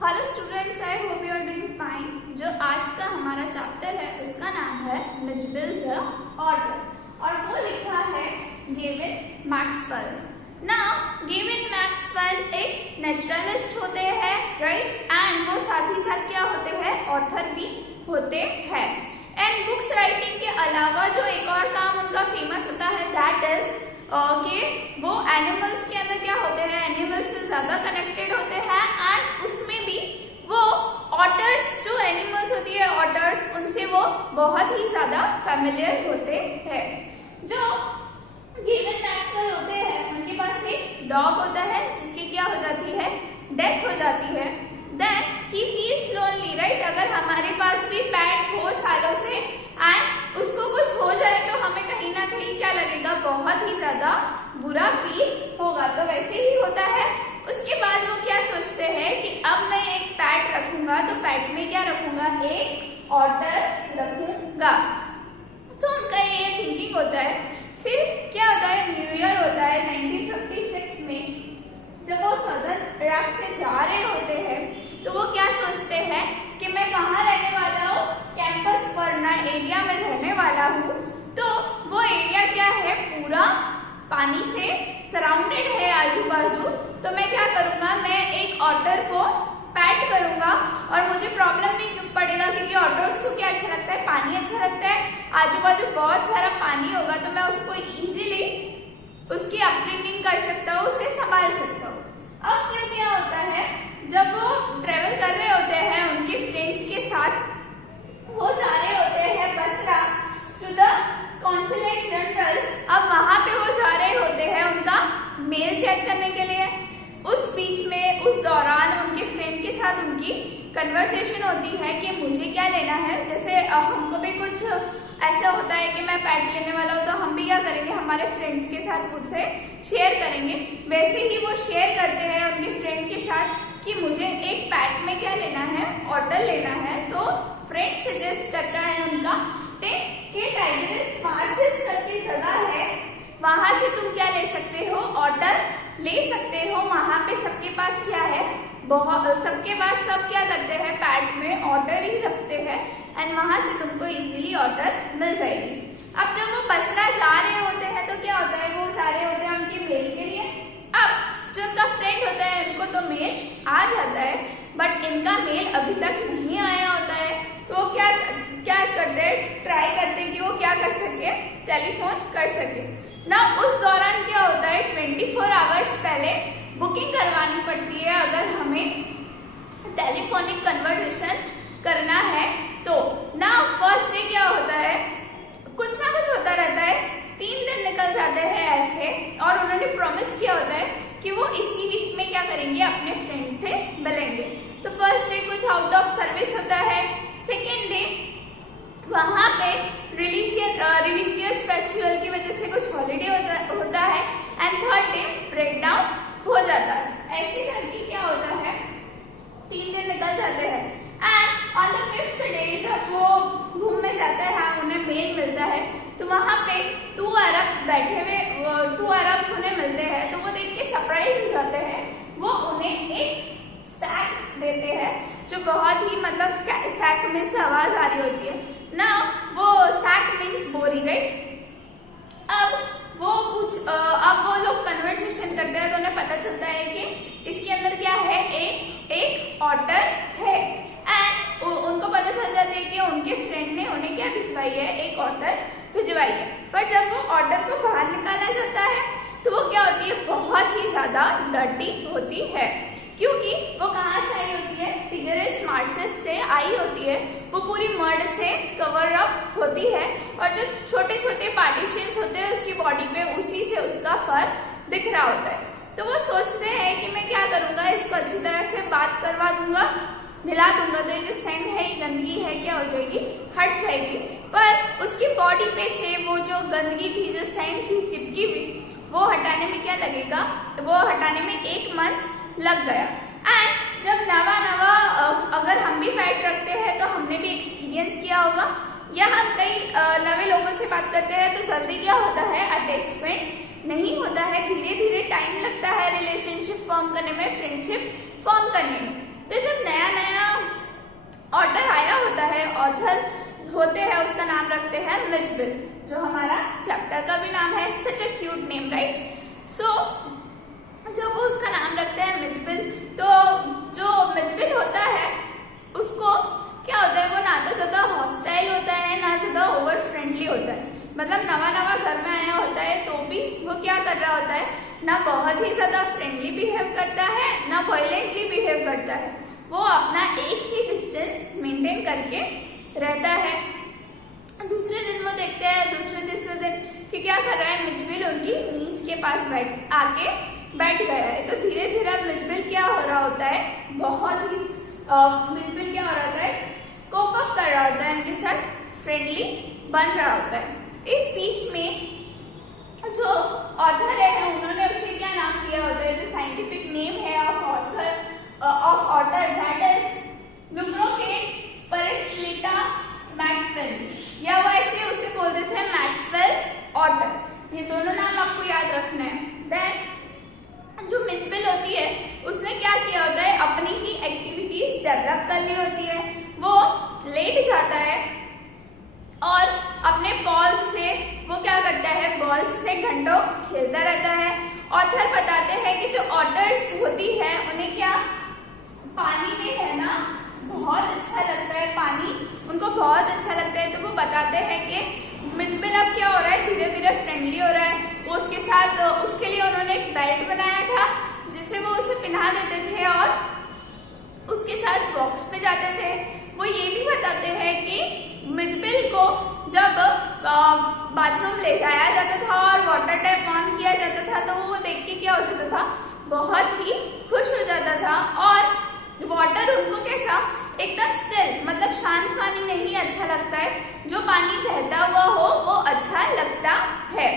Hello students, I hope you are doing fine. जो आज का हमारा चैप्टर है उसका नाम है नजबुल द ऑर्डर और वो लिखा है Gavin Maxwell. Now Gavin Maxwell एक नेचुरलिस्ट होते हैं, राइट, एंड वो साथ ही साथ क्या होते हैं, ऑथर भी होते हैं। एंड बुक्स राइटिंग के अलावा जो एक और काम उनका फेमस होता है दैट इज कि वो एनिमल्स के अंदर क्या होते हैं, एनिमल्स से ज्यादा कनेक्टेड होते हैं एंड उसमें भी वो ऑटर्स, जो एनिमल्स होती है ऑटर्स, उनसे वो बहुत ही ज्यादा फेमिलियर होते हैं। जो गेविन मैक्सवेल होते हैं उनके पास एक डॉग होता है जिसकी क्या हो जाती है, डेथ हो जाती है। Then he feels lonely, right. अगर हमारे पास भी पेट हो सालों से एंड उसको कुछ हो जाए तो हमें कहीं ना कहीं क्या लगेगा, बहुत ही ज्यादा बुरा फील होगा। तो वैसे ही होता है। उसके बाद वो क्या सोचते हैं कि अब मैं एक पेट रखूंगा, तो पेट में क्या रखूंगा, एक ऑटर रखूंगा। सो उनका ये थिंकिंग होता है। फिर क्या होता है, न्यू ईयर होता है 1956 में। जब वो सदर्न इराक से जा रहे होते हैं तो वो क्या सोचते हैं कि मैं कहाँ रहने वाला हूँ, कैंपस वरना एरिया में रहने वाला हूँ। तो वो एरिया क्या है, पूरा पानी से सराउंडेड है आजू बाजू। तो मैं क्या करूँगा, मैं एक ऑटर को पैट करूँगा और मुझे प्रॉब्लम नहीं पड़ेगा क्योंकि ऑटर्स को क्या अच्छा लगता है, पानी अच्छा लगता है। आजू बाजू बहुत सारा पानी होगा तो मैं उसको इजीली उसकी अपब्रिंगिंग कर सकता हूँ, उसे संभाल सकता हूँ। अब फिर क्या होता है, जब वो ट्रेवल कर रहे होते हैं उनके फ्रेंड्स के साथ, वो जा रहे होते हैं Basra to the consulate general. अब वहां पे वो जा रहे होते हैं उनका मेल चेक करने के लिए। उस बीच में, उस दौरान उनके फ्रेंड के साथ उनकी कन्वर्सेशन होती है कि मुझे क्या लेना है। जैसे हमको भी कुछ ऐसा होता है कि मैं पैट लेने वाला हूँ तो हम भी क्या करेंगे, हमारे फ्रेंड्स के साथ मुझसे शेयर करेंगे। वैसे ही वो शेयर करते हैं उनके फ्रेंड के साथ कि मुझे एक पैट में क्या लेना है, ऑर्डर लेना है। तो फ्रेंड सजेस्ट करता है उनका कि टाइग्रिस मार्सिस करके जगह है, वहां से तुम क्या ले सकते हो, ऑर्डर ले सकते हो। वहां पे सबके पास क्या है, बहुत सबके पास सब क्या करते हैं, पैट में ऑर्डर ही रखते हैं एंड वहां से तुमको इजीली ऑर्डर मिल जाएगी। अब जब वो बसरा जा रहे होते हैं तो क्या होता है, वो जा रहे होते हैं उनके मेल के लिए। अब जो उनका फ्रेंड होता है उनको तो मेल आ जाता है बट इनका मेल अभी तक नहीं आया होता है। तो वो क्या करते हैं, ट्राई करते हैं कि वो क्या कर सके, टेलीफोन कर सके ना। उस दौरान क्या होता है, 24 आवर्स पहले बुकिंग करवानी पड़ती है अगर हमें टेलीफोनिक कन्वर्सेशन करना है तो। ना फर्स्ट डे क्या होता है, कुछ ना कुछ होता रहता है, 3 दिन निकल जाते हैं ऐसे। और उन्होंने प्रॉमिस किया होता है कि वो इसी वीक में क्या करेंगे, अपने फ्रेंड से मिलेंगे। तो फर्स्ट डे कुछ आउट ऑफ सर्विस होता है, सेकेंड डे वहाँ पे रिलीजियस फेस्टिवल की वजह से कुछ हॉलीडे होता है and third day break down हो जाता है। ऐसे करके क्या होता है, 3 दिन निकल जाते हैं and on the 5th day जब वो रूम में जाता है, हाँ, उन्हें मेल मिलता है तो वहाँ पे 2 अरब्स बैठे हुए, 2 अरब्स उन्हें मिलते हैं। तो वो देख के सरप्राइज हो जाते हैं। वो उन्हें एक सैक देते हैं जो बहुत ही, मतलब सैक में से आवाज आ रही होती है ना, वो सैक मीन्स बोरी, राइट। अब वो लोग कन्वर्सेशन करते हैं तो उन्हें पता चलता है कि इसके अंदर क्या है, एक ऑर्डर है एंड उनको पता चल जाता है कि उनके फ्रेंड ने उन्हें क्या भिजवाई है, एक ऑर्डर भिजवाई है। पर जब वो ऑर्डर को बाहर निकाला जाता है तो वो क्या होती है, बहुत ही ज्यादा डर्टी होती है क्योंकि वो कहाँ से आई होती है, टिग्रिस मार्सिस से आई होती है। वो पूरी मड से कवर अप होती है और जो छोटे छोटे पार्टीशंस होते हैं उसकी बॉडी पे, उसी से उसका फर दिख रहा होता है। तो वो सोचते हैं कि मैं क्या करूंगा, इसको अच्छी तरह से बात करवा दूंगा, मिला दूंगा तो ये जो सेंड है, ये गंदगी है, क्या हो जाएगी, हट जाएगी। पर उसकी बॉडी पे से वो जो गंदगी थी, जो सेंड थी चिपकी हुई, वो हटाने में क्या लगेगा, वो हटाने में 1 मंथ लग गया। एंड जब नवा अगर हम भी पैट रखते हैं तो हमने भी एक्सपीरियंस किया होगा, या हम कई नवे लोगों से बात करते हैं तो जल्दी क्या होता है, अटैचमेंट नहीं होता है, धीरे धीरे टाइम लगता है रिलेशनशिप फॉर्म करने में, फ्रेंडशिप फॉर्म करने में। तो जब नया नया ऑथर आया होता है, ऑथर होते हैं, उसका नाम रखते हैं मिचबिल, जो हमारा चैप्टर का भी नाम है। सच अ क्यूट नेम, राइट? सो जब वो उसका नाम रखते हैं मिचबिल, तो जो मिचबिल होता है उसको क्या होता है, वो ना तो ज्यादा हॉस्टाइल होता है ना ज्यादा ओवर फ्रेंडली होता है। मतलब नवा नवा घर में आया होता है तो भी वो क्या कर रहा होता है, ना बहुत ही ज्यादा फ्रेंडली बिहेव करता है ना वायलेंटली बिहेव करता है। वो अपना एक ही डिस्टेंस मेंटेन करके रहता है। दूसरे दिन वो देखते हैं, दूसरे तीसरे दिन कि क्या कर रहा है, मिचबिल उनकी नीज के पास बैठ गया है। तो धीरे धीरे मिचबिल क्या हो रहा होता है, बहुत ही मिचबिल क्या हो रहा होता है, कोप अप कर रहा होता है, उनके साथ फ्रेंडली बन रहा होता है। इस बीच में जो ऑथर है उन्होंने उसे क्या नाम दिया होता है, जो साइंटिफिक नेम है ऑफ ऑथर, दैट इज लुब्रोकेट पेरिस्टिलिटा मैक्सवेल, या वो ऐसे उसे बोलते थे मैक्सवेल्स ऑथर। ये दोनों नाम आपको याद रखना है। देन जो मिचबिल होती है उसने क्या किया होता है, अपनी ही एक्टिविटीज डेवलप करनी होती है। वो लेट जाता है और अपने बॉल्स से वो क्या करता है, बॉल्स से घंटों खेलता रहता है। ऑथर बताते हैं कि जो ऑटर्स होती है उन्हें क्या पानी में है ना बहुत अच्छा लगता है, पानी उनको बहुत अच्छा लगता है। तो वो बताते हैं कि मिचबिल अब क्या हो रहा है, धीरे धीरे फ्रेंडली हो रहा है। वो उसके साथ, उसके लिए उन्होंने एक बेल्ट बनाया था जिससे वो उसे पहना देते थे और उसके साथ वॉक्स पे जाते थे। वो ये भी बताते हैं कि मिचबिल को जब बाथरूम ले जाया जाता था और वाटर टैप ऑन किया जाता था तो वो देख के क्या हो जाता था, बहुत ही खुश हो जाता था। और वाटर उनको कैसा, एकदम स्टिल, मतलब शांत पानी नहीं अच्छा लगता है, जो पानी बहता हुआ हो वो अच्छा लगता है।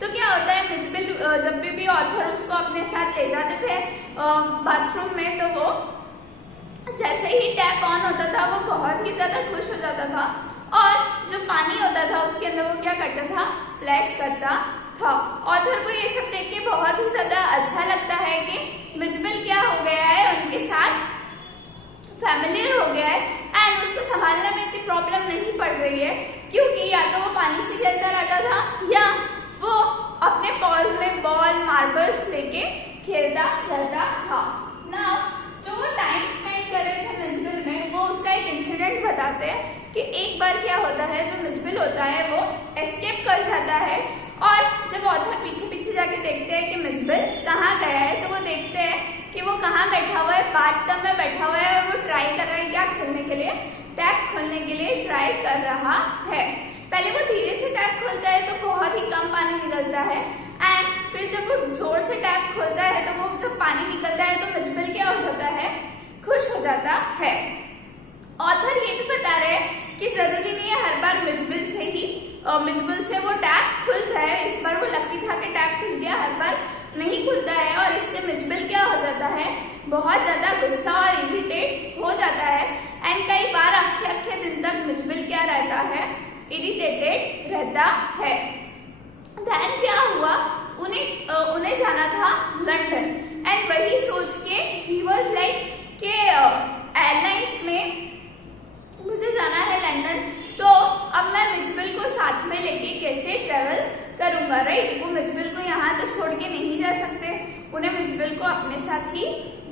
तो क्या होता है, मिचबिल जब भी ऑथर उसको अपने साथ ले जाते थे बाथरूम में, तो वो जैसे ही टैप ऑन होता था वो बहुत ही ज्यादा खुश हो जाता था और जो पानी होता था उसके अंदर वो क्या करता था, स्प्लैश करता था। ऑथर को ये सब देख के बहुत ही ज्यादा अच्छा लगता है कि मिचबिल क्या हो गया है, उनके साथ फैमिलियर हो गया है एंड उसको संभालने में इतनी प्रॉब्लम नहीं पड़ रही है, क्योंकि या तो वो पानी से खेलता रहता था या वो अपने पॉज में बॉल मार्बल्स लेके खेलता रहता था। नाउ जो वो टाइम स्पेंड कर रहे थे मिचबिल में, वो उसका एक इंसिडेंट बताते हैं कि एक बार क्या होता है, जो मिचबिल होता है वो एस्केप कर जाता है और जब ऑथर पीछे पीछे जाके देखते हैं कि मिचबिल कहाँ गया है, तो वो देखते हैं कि वो कहाँ बैठा हुआ है, बाथटब में बैठा हुआ है और वो ट्राई कर रहा है क्या खोलने के लिए, टैप खोलने के लिए ट्राई कर रहा है। पहले वो धीरे से टैप खोलता है तो बहुत ही कम पानी निकलता है एंड फिर जब वो जोर से टैप खोलता है तो वो जब पानी निकलता है तो मिचबिल क्या हो जाता है, खुश हो जाता है। ऑथर ये भी बता रहे हैं कि जरूरी नहीं है हर बार मिचबिल से वो टैप खुल जाए। इस बार वो लकी था कि टैप खुल गया, हर बार नहीं खुलता है और इससे मिचबिल क्या हो जाता है, बहुत ज्यादा गुस्सा और इरिटेट हो जाता है एंड कई बार आखे दिन तक मिचबिल क्या रहता है, इरिटेटेड रहता है। देन क्या हुआ, उन्हें जाना था लंदन एंड वही सोच के ही वाज लाइक कि एयरलाइंस में मुझे जाना है लंदन, तो अब मैं मिचबिल को साथ में लेके कैसे ट्रेवल करूंगा, राइट? वो मिचबिल को यहाँ तो छोड़ के नहीं जा सकते, उन्हें मिचबिल को अपने साथ ही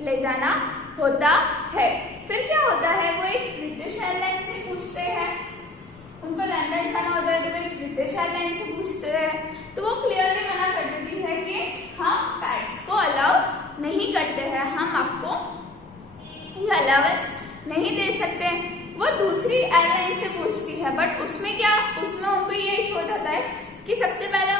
ले जाना होता है। फिर क्या होता है, वो एक ब्रिटिश एयरलाइन से पूछते हैं, उनको लंदन जाना होता है, जब एक ब्रिटिश एयरलाइन से पूछते हैं तो वो क्लियरली मना कर देती है कि हम पैट्स को अलाउ नहीं करते हैं, हम आपको ये अलाउंस नहीं दे सकते। वो दूसरी एयरलाइन से पूछती है बट उसमें उनको ये इशू हो जाता है कि सबसे पहले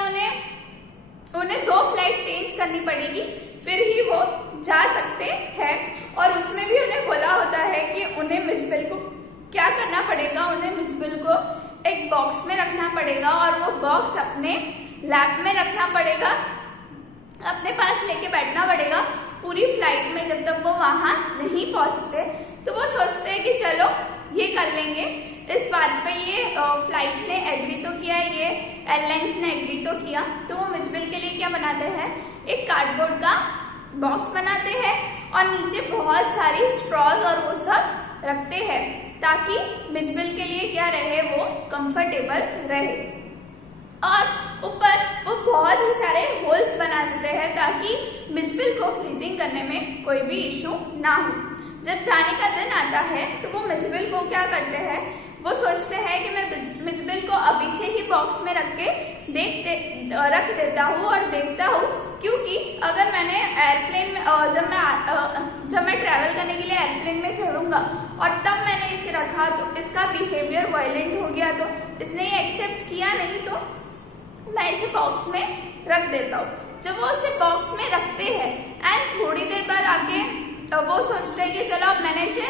उन्हें 2 फ्लाइट चेंज करनी पड़ेगी फिर ही वो जा सकते हैं और उसमें भी उन्हें बोला होता है कि उन्हें मिचबिल को क्या करना पड़ेगा, उन्हें मिचबिल को एक बॉक्स में रखना पड़ेगा और वो बॉक्स अपने लैप में रखना पड़ेगा, अपने पास लेके बैठना पड़ेगा पूरी फ्लाइट में जब तक वो वहां नहीं पहुंचते। तो वो सोचते हैं कि चलो ये कर लेंगे। इस बात पे ये फ्लाइट ने एग्री तो किया, ये एयरलाइंस ने एग्री तो किया। तो वो मिचबिल के लिए क्या बनाते हैं, एक कार्डबोर्ड का बॉक्स बनाते हैं और नीचे बहुत सारी स्ट्रॉज और वो सब रखते हैं ताकि मिचबिल के लिए क्या रहे, वो कंफर्टेबल रहे। और ऊपर वो बहुत ही सारे होल्स बना देते हैं ताकि मिचबिल को ब्रीथिंग करने में कोई भी इशू ना हो। जब जाने का दिन आता है तो वो मिचबिल को क्या करते हैं, वो सोचते हैं कि मैं मिचबिल को अभी से ही बॉक्स में रख के रख देता हूँ और देखता हूँ, क्योंकि अगर मैंने एयरप्लेन में जब मैं ट्रैवल करने के लिए एयरप्लेन में चढ़ूंगा और तब मैंने इसे रखा तो इसका बिहेवियर वायलेंट हो गया, तो इसने ये एक्सेप्ट किया नहीं, तो मैं इसे बॉक्स में रख देता हूँ। जब वो इसे बॉक्स में रखते हैं एंड थोड़ी देर बाद आके वो सोचते हैं कि चलो अब मैंने इसे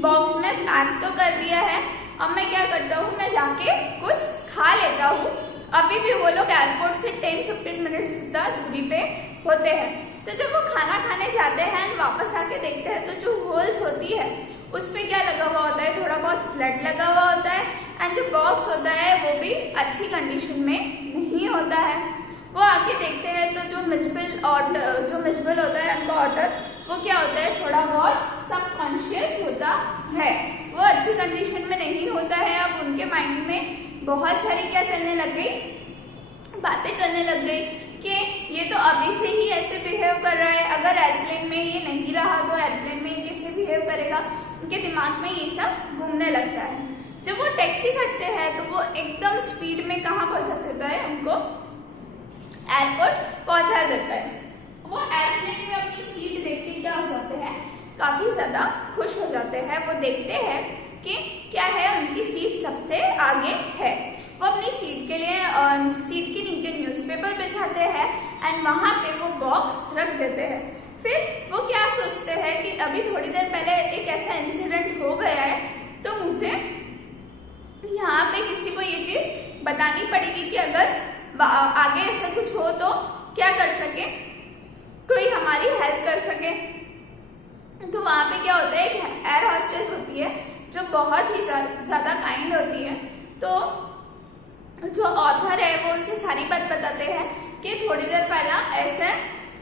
बॉक्स में पैक तो कर दिया है, अब मैं क्या करता हूँ, मैं जाके कुछ खा लेता हूँ। अभी भी वो लोग एयरपोर्ट से 10-15 मिनट सीधा दूरी पे होते हैं। तो जब वो खाना खाने जाते हैं एंड वापस आके देखते हैं तो जो होल्स होती है उस पर क्या लगा हुआ होता है, थोड़ा बहुत ब्लड लगा हुआ होता है एंड जो बॉक्स होता है वो भी अच्छी कंडीशन में नहीं होता है। वो आके देखते हैं तो जो मिचबिल होता है उनका ऑर्डर वो क्या होता है, थोड़ा बहुत सबकॉन्शियस होता है, वो अच्छी कंडीशन में नहीं होता है। अब उनके माइंड में बहुत सारी क्या चलने लग गई, बातें चलने लग गई कि ये तो अभी से ही ऐसे बिहेव कर रहा है, अगर एयरप्लेन में ये नहीं रहा तो एयरप्लेन में ये कैसे बिहेव करेगा। उनके दिमाग में ये सब घूमने लगता है। जब वो टैक्सी करते हैं तो वो एकदम स्पीड में कहाँ पहुँचा देता है, उनको एयरपोर्ट पहुँचा देता है। वो एयरप्लेन में अपनी सीट देख के क्या हो जाते हैं, काफ़ी ज़्यादा खुश हो जाते हैं। वो देखते हैं कि क्या है, उनकी सीट सबसे आगे है। वो अपनी सीट के लिए सीट के नीचे न्यूज़पेपर बिछाते हैं एंड वहाँ पे वो बॉक्स रख देते हैं। फिर वो क्या सोचते हैं कि अभी थोड़ी देर पहले एक ऐसा इंसिडेंट हो गया है, तो मुझे यहाँ पे किसी को ये चीज़ बतानी पड़ेगी कि अगर आगे ऐसा कुछ हो तो क्या कर सके, कोई हमारी हेल्प कर सके। तो वहाँ पे क्या होता है, एक एयर हॉस्टेस होती है जो बहुत ही ज़्यादा काइंड होती है। तो जो ऑथर है वो उसे सारी बात बताते हैं कि थोड़ी देर पहला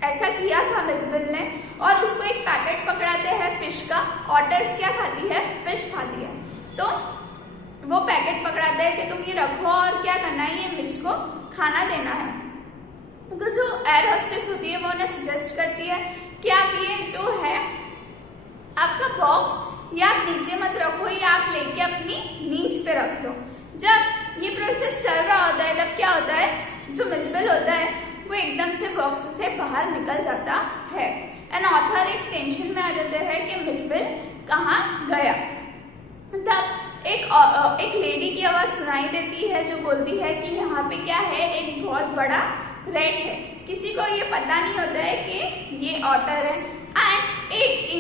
ऐसा किया था मिचबिल ने, और उसको एक पैकेट पकड़ाते हैं फिश का। ऑटर्स क्या खाती है, फिश खाती है। तो वो पैकेट पकड़ाते हैं कि तुम ये रखो और क्या करना है, ये मिच को खाना देना है। तो जो एयर होस्टेस होती है वो उन्हें सजेस्ट करती है कि आप ये जो है आपका बॉक्स या आप नीचे मत रखो, या आप लेके अपनी नीज पे रख लो। जब ये प्रोसेस चल रहा होता है तब क्या होता है, जो मिचबिल होता है वो एकदम से बॉक्स से बाहर निकल जाता है एंड ऑथर एक टेंशन में आ जाते हैं कि मिचबिल कहाँ गया। तब एक लेडी की आवाज़ सुनाई देती है जो बोलती है कि यहाँ पे क्या है, एक बहुत बड़ा रेड है। किसी को ये पता नहीं होता है कि ये ऑटर है। एंड एक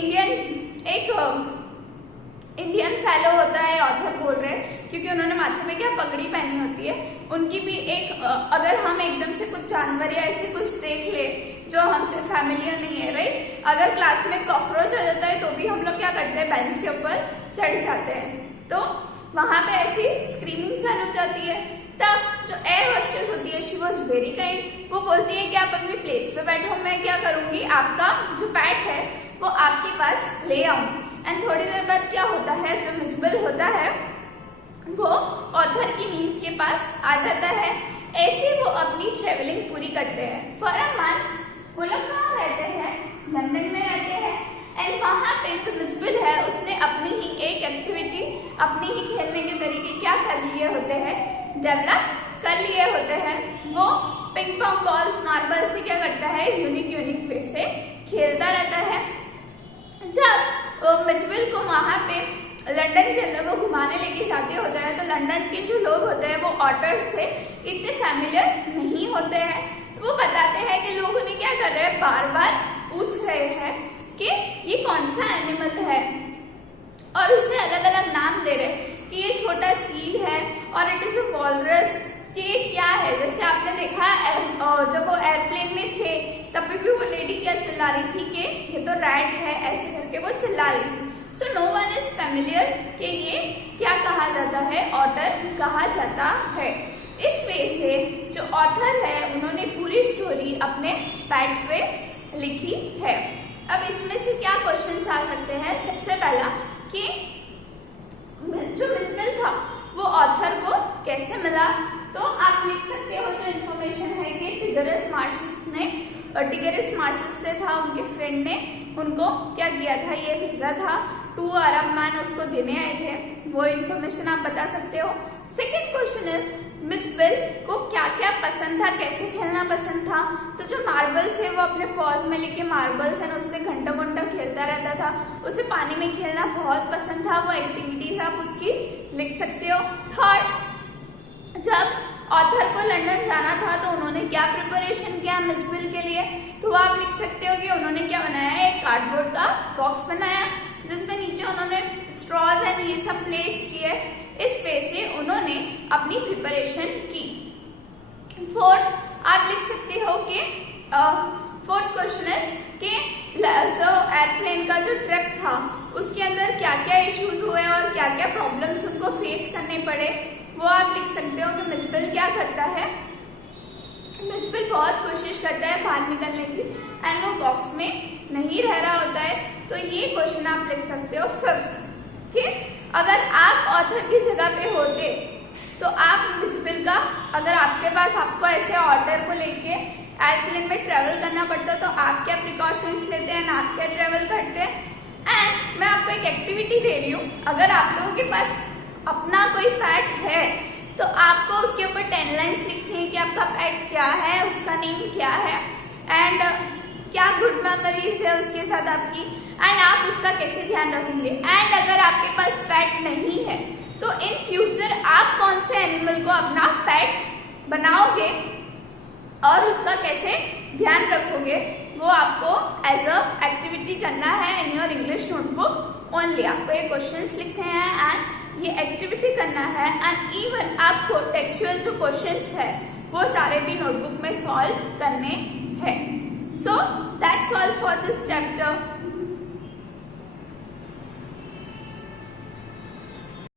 इंडियन फेलो होता है, ऑथर बोल रहे हैं, क्योंकि उन्होंने माथे में क्या पगड़ी पहनी होती है। उनकी भी एक अगर हम एकदम से कुछ जानवर या ऐसे कुछ देख ले जो हमसे फैमिलियर नहीं है, राइट, अगर क्लास में कॉकरोच आ जाता है तो भी हम लोग क्या करते हैं, बेंच के ऊपर चढ़ जाते हैं। तो वहाँ पे ऐसी स्क्रीमिंग चालू हो जाती है। तब जो एयर होस्टेस होती है, शी वॉज वेरी काइंड, वो बोलती है कि आप अपनी प्लेस पे बैठो, मैं क्या करूँगी, आपका जो पैट है वो आपके पास ले आऊँ। एंड थोड़ी देर बाद क्या होता है, जो मिचबिल होता है वो ऑथर की नीज के पास आ जाता है। ऐसे वो अपनी ट्रेवलिंग पूरी करते हैं। फॉर अ मंथ वो लोग कहाँ रहते हैं, लंदन में रहते हैं। एंड वहाँ पे जो मिचबिल है उसने अपनी ही एक एक्टिविटी, अपनी ही खेलने के तरीके क्या कर लिए होते हैं, डेवलप कर लिए होते हैं। वो पिंग पोंग बॉल्स, मार्बल से क्या करता है, यूनिक वे से खेलता रहता है। जब मिचबिल को वहाँ पे लंदन के अंदर वो घुमाने लेके जाते होते हैं तो लंदन के जो लोग होते हैं वो ऑटर से इतने फैमिलियर नहीं होते हैं। तो वो बताते हैं कि लोग उन्हें क्या कर रहे हैं, बार बार पूछ रहे हैं कि ये कौन सा एनिमल है, और उसे अलग अलग नाम दे रहे कि ये छोटा सील है और इट इज़ अ वॉलरस, कि ये क्या है। जैसे आपने देखा जब वो एयरप्लेन में थे तब भी वो लेडी क्या चिल्ला रही थी कि ये तो रैट है, ऐसे करके वो चिल्ला रही थी। So no one is familiar कि ये क्या कहा जाता है, ऑटर कहा जाता है। इस वे से जो ऑथर है उन्होंने पूरी स्टोरी अपने पैट पे लिखी है। अब इसमें से क्या क्वेश्चंस आ सकते हैं? सबसे पहला कि जो मिचबिल था वो ऑथर को कैसे मिला, तो आप लिख सकते हो जो इन्फॉर्मेशन है कि टिगरस मार्सिस से था, उनके फ्रेंड ने उनको क्या किया था, ये भेजा था, 2 अरब मैन उसको देने आए थे, वो इन्फॉर्मेशन आप बता सकते हो। सेकेंड क्वेश्चन इज मिचबिल को क्या क्या पसंद था, कैसे खेलना पसंद था, तो जो मार्बल्स है वो अपने पॉज में लेके मार्बल्स है ना उससे घंटों घंटों खेलता रहता था, उसे पानी में खेलना बहुत पसंद था, वो एक्टिविटीज आप उसकी लिख सकते हो। थर्ड, जब ऑथर को लंदन जाना था तो उन्होंने क्या प्रिपरेशन किया मिचबिल के लिए, तो वो आप लिख सकते हो कि उन्होंने क्या बनाया है, एक कार्डबोर्ड का बॉक्स बनाया जिसमें नीचे उन्होंने स्ट्रॉज एंड ये सब प्लेस किए, इस वे से उन्होंने अपनी प्रिपरेशन की। फोर्थ, आप लिख सकते हो कि फोर्थ क्वेश्चन है कि जो एयरप्लेन का जो ट्रिप था उसके अंदर क्या क्या इश्यूज हुए और क्या क्या प्रॉब्लम्स उनको फेस करने पड़े, वो आप लिख सकते हो कि मिचबिल क्या करता है, मिचबिल बहुत कोशिश करता है बाहर निकलने की एंड वो बॉक्स में नहीं रह रहा होता है, तो ये क्वेश्चन आप लिख सकते हो। फिफ्थ, कि अगर आप ऑथर की जगह पे होते तो आप मिचबिल का, अगर आपके पास आपको ऐसे ऑर्डर को लेके एयरप्लेन में ट्रेवल करना पड़ता तो आप क्या प्रिकॉशंस लेते हैं, आप क्या ट्रेवल करते हैं। एंड मैं आपको एक एक्टिविटी दे रही हूँ, अगर आप लोगों के पास अपना कोई पेट है तो आपको उसके ऊपर 10 लाइन्स लिखनी है कि आपका पेट क्या है, उसका नेम क्या है एंड क्या गुड मेमोरीज है उसके साथ आपकी, एंड आप उसका कैसे ध्यान रखेंगे। एंड अगर आपके पास पेट नहीं है तो इन फ्यूचर आप कौन से एनिमल को अपना पेट बनाओगे और उसका कैसे ध्यान रखोगे, वो आपको एज अ एक्टिविटी करना है in your English notebook only. आपको ये क्वेश्चंस लिखने हैं एंड ये एक्टिविटी करना है एंड इवन आपको टेक्सचुअल जो क्वेश्चंस है वो सारे भी नोटबुक में सॉल्व करने हैं। So that's all for this chapter.